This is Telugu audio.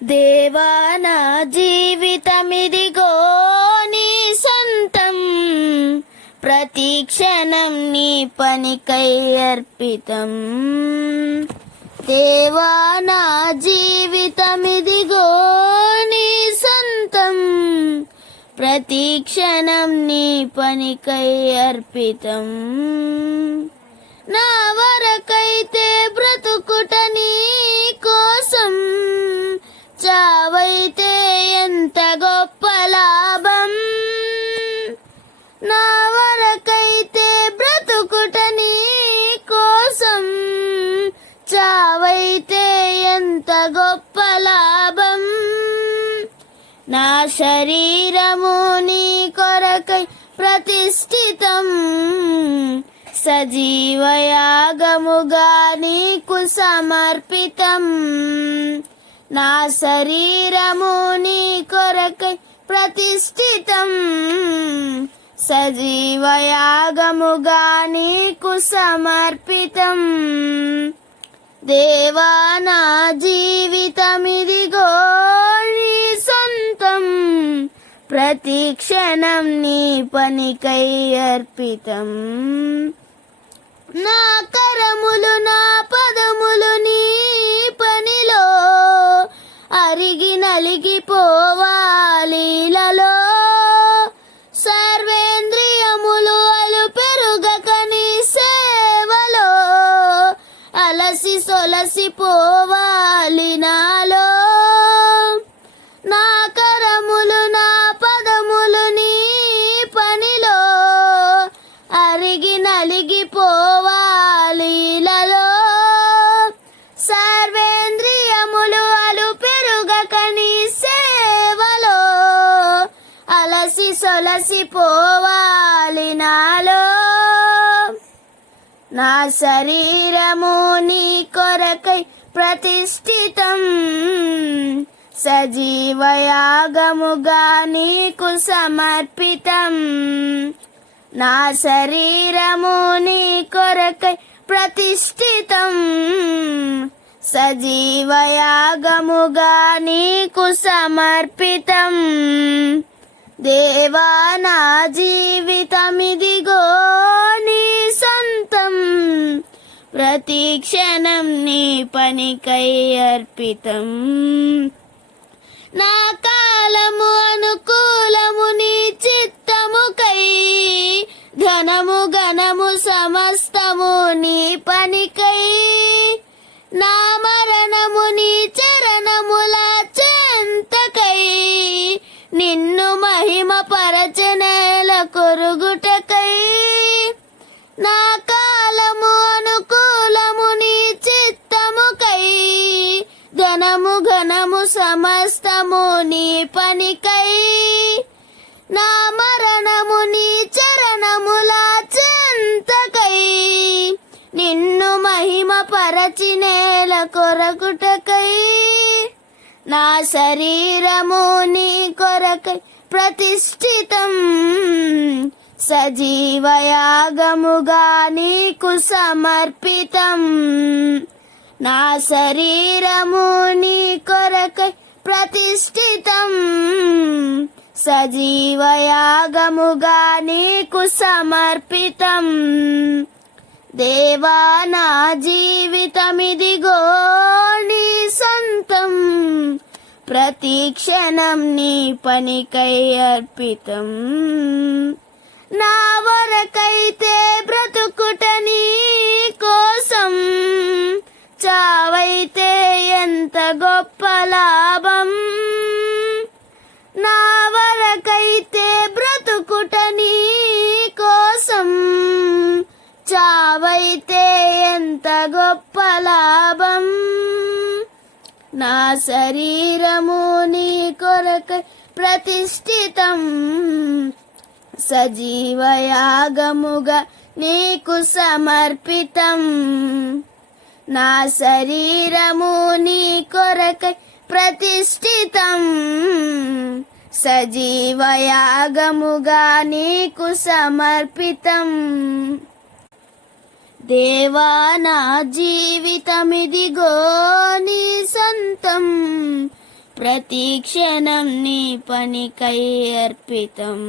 దేవా నా జీవితమిదిగో నీ సొంతం, ప్రతి క్షణం నీ పనికై అర్పితం. దేవా నా జీవితమిదిగో నీ సొంతం, ప్రతి క్షణం నీ పనికై అర్పితం. నా వరకైతే బ్రతుకుట నీ కోసం, చావైతే ఎంత గొప్ప లాభం. నా వరకైతే బ్రతుకుట నీ కోసం, చావైతే ఎంత గొప్ప లాభం. నా శరీరము నీ కొరకై ప్రతిష్ఠితం, సజీవయాగముగా నీకు సమర్పితం. నా శరీరము నీ కొరకై ప్రతిష్ఠితం, సజీవయాగముగా నీకు సమర్పితం. దేవా నా జీవితమిదిగో నీ సొంతం, ప్రతి క్షణం నీ పనికై అర్పితం. నా కరములు నా పదములు నీ పనిలో అరిగి నలిగిపోవాలీలలో, సర్వేంద్రియములు అలు పెరుగక నీ సేవలో అలసి సొలసిపోవాలి నాలో. నా కరములు నా పదములు నీ పనిలో అరిగి నలిగిపోవాలీలలో, సర్వేంద్రియములు అలు పెరుగక నీ సేవలో అలసి సొలసిపోవాలి నాలో. నా శరీరము నీ కొరకై ప్రతిష్ఠితం, సజీవయాగముగా నీకు సమర్పితం. నా శరీరము నీ కొరకై ప్రతిష్ఠితం, సజీవయాగముగా నీకు సమర్పితం. దేవా నా జీవితమిదిగో నీ సొంతం, ప్రతి క్షణం నీ పనికై అర్పితం. నా కాలము అనుకూలము నీ చిత్తముకై, ధనము ఘనము సమస్తము నీ పనికై. నా మరణము నీ చరణముల చెంతకై, నిన్ను మహిమ పరచనేల కొరుగుటకై. నా కాలము అనుకూలము నీ చిత్తముకై, ధనము ఘనము సమస్తము నీ పనికై. నా మరణము నీ చరణముల చెంతకై, నిన్ను మహిమ పరచినేల కొరకుటకై. నా శరీరము నీ కొరకై ప్రతిష్ఠితం, సజీవయాగముగా నీకు సమర్పితం. నా శరీరము నీ కొరకై ప్రతిష్ఠితం, సజీవయాగముగా నీకు సమర్పితం. దేవా నా జీవితమిదిగో నీ సొంతం, ప్రతి క్షణం నీ పనికై అర్పితం. నా వరకైతే బ్రతుకుట నీ కోసం, చావైతే ఎంత గొప్ప లాభం. నా వరకైతే బ్రతుకుట నీ కోసం, చావైతే ఎంత గొప్ప లాభం. నా శరీరము నీ కొరకై ప్రతిష్ఠితం, సజీవయాగముగా నీకు సమర్పితం. నా శరీరము నీ కొరకై ప్రతిష్ఠితం, సజీవయాగముగా నీకు సమర్పితం. దేవా నా జీవితమిదిగో నీ సొంతం, ప్రతి క్షణం నీ పనికై అర్పితం.